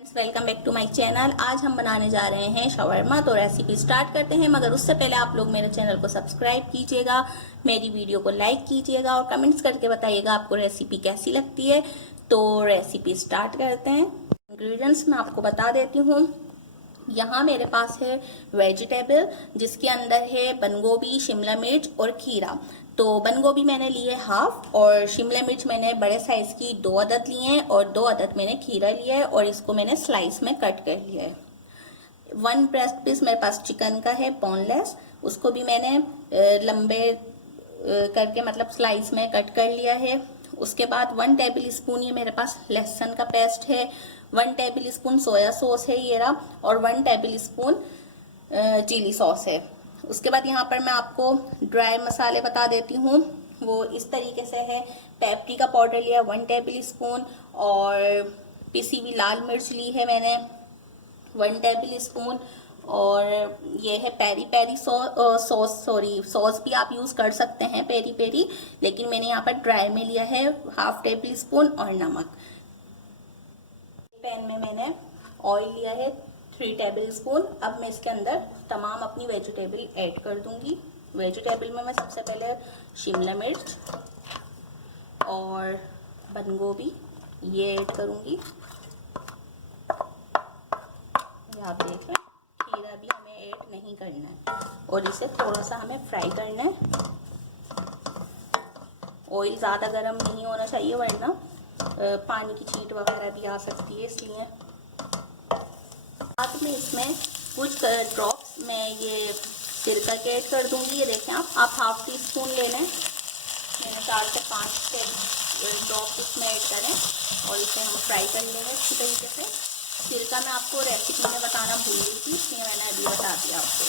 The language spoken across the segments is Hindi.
Welcome back to my channel. आज हम बनाने जा रहे हैं शवरमा। तो रेसिपी स्टार्ट करते हैं, मगर उससे पहले आप लोग मेरे चैनल को सब्सक्राइब कीजिएगा, मेरी वीडियो को लाइक कीजिएगा और कमेंट्स करके बताइएगा आपको रेसिपी कैसी लगती है। तो रेसिपी स्टार्ट करते हैं। इंग्रेडिएंट्स मैं आपको बता देती हूँ। यहाँ मेरे पास है वेजिटेबल, जिसके अंदर है बंद गोभी, शिमला मिर्च और खीरा। तो बंद गोभी मैंने ली है हाफ और शिमला मिर्च मैंने बड़े साइज की 2 अदद लिए हैं और 2 अदद मैंने खीरा लिया है और इसको मैंने स्लाइस में कट कर लिया है। 1 ब्रेस्ट पीस मेरे पास चिकन का है बोनलेस, उसको भी मैंने लंबे करके मतलब स्लाइस में कट कर लिया है। उसके बाद 1 टेबल स्पून ये मेरे पास लहसुन का पेस्ट है, 1 टेबल स्पून सोया सॉस है ये रहा, और 1 टेबल स्पून चिली सॉस है। उसके बाद यहाँ पर मैं आपको ड्राई मसाले बता देती हूँ। वो इस तरीके से है। पेपरिका पाउडर लिया 1 टेबल स्पून और पिसी हुई लाल मिर्च ली है मैंने 1 टेबल स्पून, और ये है पेरी पेरी सॉस भी आप यूज कर सकते हैं, पेरी पेरी, लेकिन मैंने यहाँ पर ड्राई में लिया है ½ टेबल स्पून, और नमक। पैन में मैंने ऑयल लिया है 3 टेबल स्पून। अब मैं इसके अंदर तमाम अपनी वेजिटेबल ऐड कर दूंगी। वेजिटेबल में मैं सबसे पहले शिमला मिर्च और बंद गोभी ये ऐड करूंगी। आप देख लें, खीरा भी हमें ऐड नहीं करना है और इसे थोड़ा सा हमें फ्राई करना है। ऑयल ज़्यादा गर्म नहीं होना चाहिए, वरना पानी की छींट वगैरह भी आ सकती है, इसलिए साथ में इसमें कुछ ड्रॉप्स मैं ये सिरका के ऐड कर दूंगी। ये देखें आप ½ टी स्पून ले लें। मैंने 4 से 5 ड्रॉप्स इसमें ऐड करें और इसे हम फ्राई कर लेंगे अच्छी तरीके से। सिरका मैं आपको रेसिपी में बताना भूल गई थी, इसलिए मैंने अभी बता दिया आपको।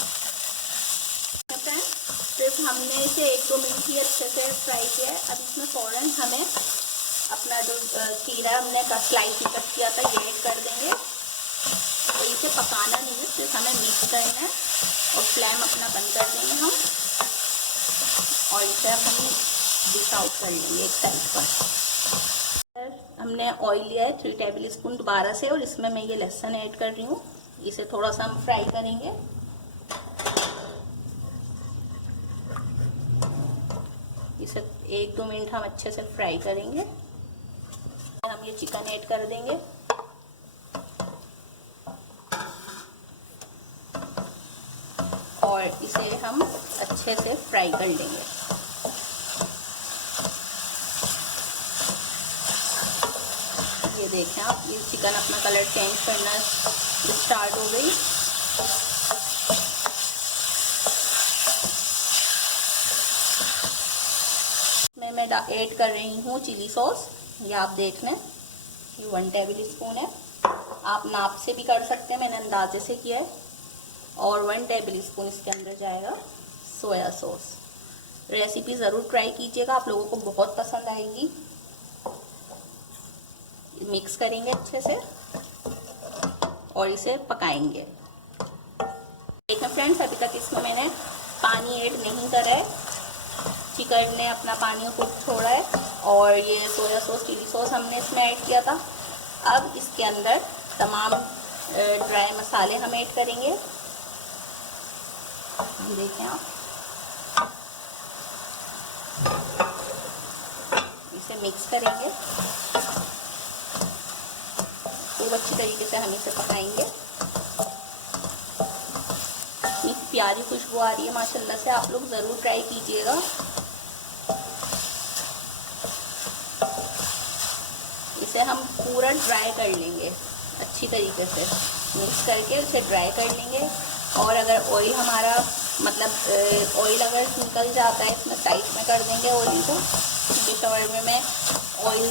सिर्फ हमने इसे 1-2 मिनट ही अच्छे से फ्राई किया है। अब इसमें फ़ौरन हमें अपना जो खीरा हमने स्लाइस में कट किया था ये ऐड कर देंगे। तो इसे पकाना नहीं है, सिर्फ हमें मिक्स करना है और फ्लेम अपना बंद कर देंगे हम, और इसे अब हम डिश आउट कर लेंगे एक साइड पर। हमने ऑयल लिया है 3 टेबल स्पून दोबारा से, और इसमें मैं ये लहसुन ऐड कर रही हूँ। इसे थोड़ा सा हम फ्राई करेंगे। इसे 1-2 मिनट हम अच्छे से फ्राई करेंगे। हम ये चिकन ऐड कर देंगे और इसे हम अच्छे से फ्राई कर लेंगे। ये देखें आप, ये चिकन अपना कलर चेंज करना स्टार्ट हो गई। मैं ऐड कर रही हूँ चिली सॉस। ये आप देख लें, ये 1 टेबल स्पून है। आप नाप से भी कर सकते हैं, मैंने अंदाजे से किया है। और 1 टेबल स्पून इसके अंदर जाएगा सोया सॉस। रेसिपी ज़रूर ट्राई कीजिएगा, आप लोगों को बहुत पसंद आएगी। मिक्स करेंगे अच्छे से और इसे पकाएंगे। देखें फ्रेंड्स, अभी तक इसमें मैंने पानी ऐड नहीं करा है। चिकन ने अपना पानी खुद छोड़ा है और ये सोया सॉस, चिली सॉस हमने इसमें ऐड किया था। अब इसके अंदर तमाम ड्राई मसाले हम ऐड करेंगे। देखें आप, इसे मिक्स करेंगे खूब अच्छी तरीके से। हम इसे पकाएंगे। इतनी प्यारी खुशबू आ रही है माशाल्लाह से, आप लोग ज़रूर ट्राई कीजिएगा। इसे हम पूरा ड्राई कर लेंगे अच्छी तरीके से, मिक्स करके इसे ड्राई कर लेंगे। और अगर ऑयल हमारा मतलब ऑयल अगर निकल जाता है इसमें, साइड में कर देंगे ऑयल को, क्योंकि शवरमा में ऑयल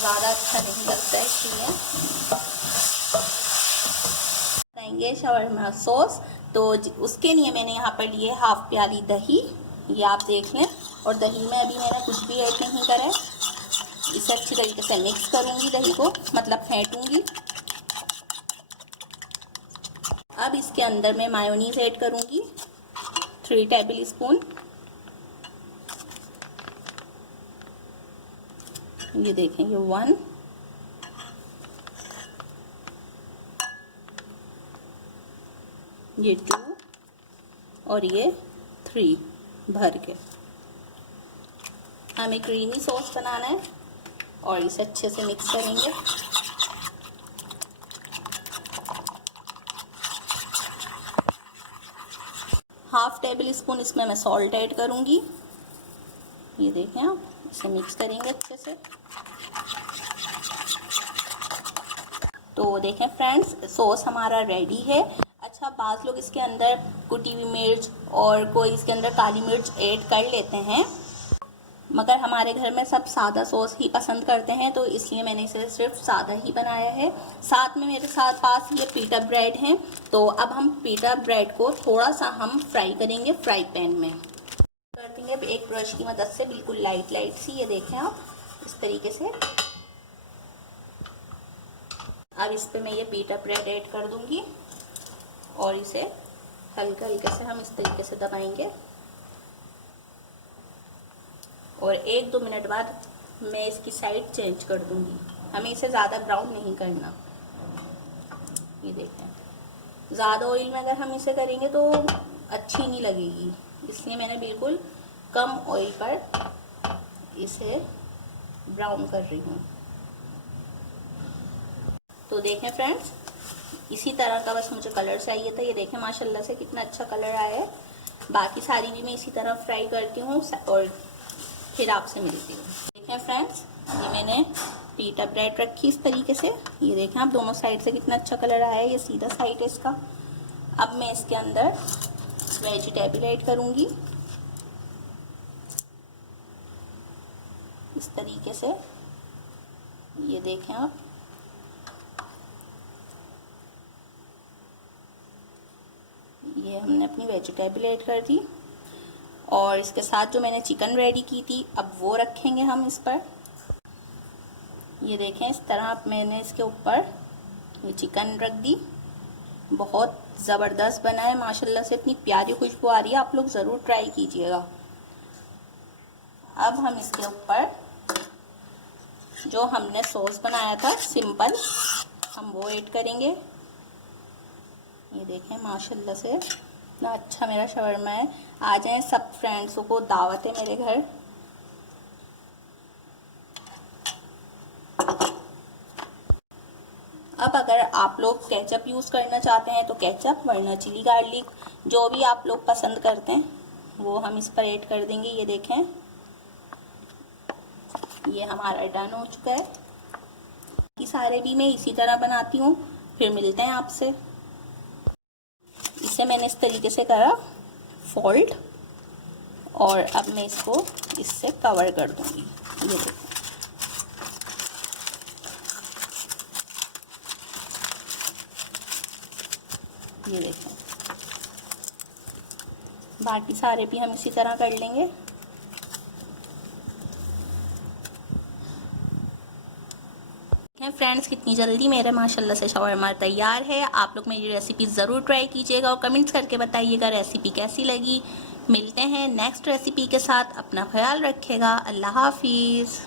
ज़्यादा अच्छा नहीं लगता है, इसलिए बनाएंगे शवरमा सॉस। तो उसके लिए मैंने यहाँ पर लिए ½ प्याली दही, ये आप देख लें। और दही में अभी मैंने कुछ भी ऐड नहीं करा है। इसे अच्छी तरीके से मिक्स करूँगी, दही को मतलब फेंटूँगी। अब इसके अंदर मैं मायोनीज ऐड करूँगी 3 टेबल स्पून। ये देखें, ये 1 ये 2 और ये 3 भर के हमें क्रीमी सॉस बनाना है और इसे अच्छे से मिक्स करेंगे। हाफ टेबल स्पून इसमें मैं सॉल्ट ऐड करूंगी। ये देखें आप, इसे मिक्स करेंगे अच्छे से। तो देखें फ्रेंड्स, सॉस हमारा रेडी है। अच्छा, बाज़ लोग इसके अंदर कुटी हुई मिर्च और कोई इसके अंदर काली मिर्च ऐड कर लेते हैं, मगर हमारे घर में सब सादा सॉस ही पसंद करते हैं, तो इसलिए मैंने इसे सिर्फ सादा ही बनाया है। साथ में मेरे साथ पास ये पीटा ब्रेड है, तो अब हम पीटा ब्रेड को थोड़ा सा हम फ्राई करेंगे फ्राई पैन में। कर देंगे अब एक ब्रश की मदद से, बिल्कुल लाइट लाइट सी, ये देखें आप इस तरीके से। अब इस पे मैं ये पीटा ब्रेड ऐड कर दूंगी और इसे हल्के हल्के से हम इस तरीके से दबाएंगे और 1-2 मिनट बाद मैं इसकी साइड चेंज कर दूंगी। हमें इसे ज़्यादा ब्राउन नहीं करना। ये देखें, ज़्यादा ऑयल में अगर हम इसे करेंगे तो अच्छी नहीं लगेगी, इसलिए मैंने बिल्कुल कम ऑयल पर इसे ब्राउन कर रही हूँ। तो देखें फ्रेंड्स, इसी तरह का बस मुझे कलर चाहिए था। ये देखें माशाल्लाह से कितना अच्छा कलर आया है। बाकी सारी भी मैं इसी तरह फ्राई करती हूँ और फिर आपसे मिलती हूँ। देखें फ्रेंड्स, ये मैंने पीटा ब्रेड रखी इस तरीके से। ये देखें आप, दोनों साइड से कितना अच्छा कलर आया है। ये सीधा साइड है इसका। अब मैं इसके अंदर वेजिटेबल ऐड करूँगी इस तरीके से। ये देखें आप, ये हमने अपनी वेजिटेबल ऐड कर दी और इसके साथ जो मैंने चिकन रेडी की थी अब वो रखेंगे हम इस पर। ये देखें इस तरह अब मैंने इसके ऊपर ये चिकन रख दी। बहुत ज़बरदस्त बना है माशाल्लाह से, इतनी प्यारी खुशबू आ रही है, आप लोग ज़रूर ट्राई कीजिएगा। अब हम इसके ऊपर जो हमने सॉस बनाया था सिंपल, हम वो ऐड करेंगे। ये देखें माशाल्लाह से इतना अच्छा मेरा शवरमा है। आ जाएं, सब फ्रेंड्सों को दावत है मेरे घर। अब अगर आप लोग केचप यूज़ करना चाहते हैं तो केचप, वरना चिली गार्लिक, जो भी आप लोग पसंद करते हैं वो हम इस पर ऐड कर देंगे। ये देखें, ये हमारा डन हो चुका है। ये सारे भी मैं इसी तरह बनाती हूँ। फिर मिलते हैं आपसे। इसे मैंने इस तरीके से करा फोल्ड और अब मैं इसको इससे कवर कर दूंगी। ये देखो, ये देखो, बाकी सारे भी हम इसी तरह कर लेंगे। फ्रेंड्स, कितनी जल्दी मेरे माशाल्लाह से शवरमा तैयार है। आप लोग मेरी रेसिपी ज़रूर ट्राई कीजिएगा और कमेंट्स करके बताइएगा रेसिपी कैसी लगी। मिलते हैं नेक्स्ट रेसिपी के साथ। अपना ख्याल रखिएगा। अल्लाह हाफिज़।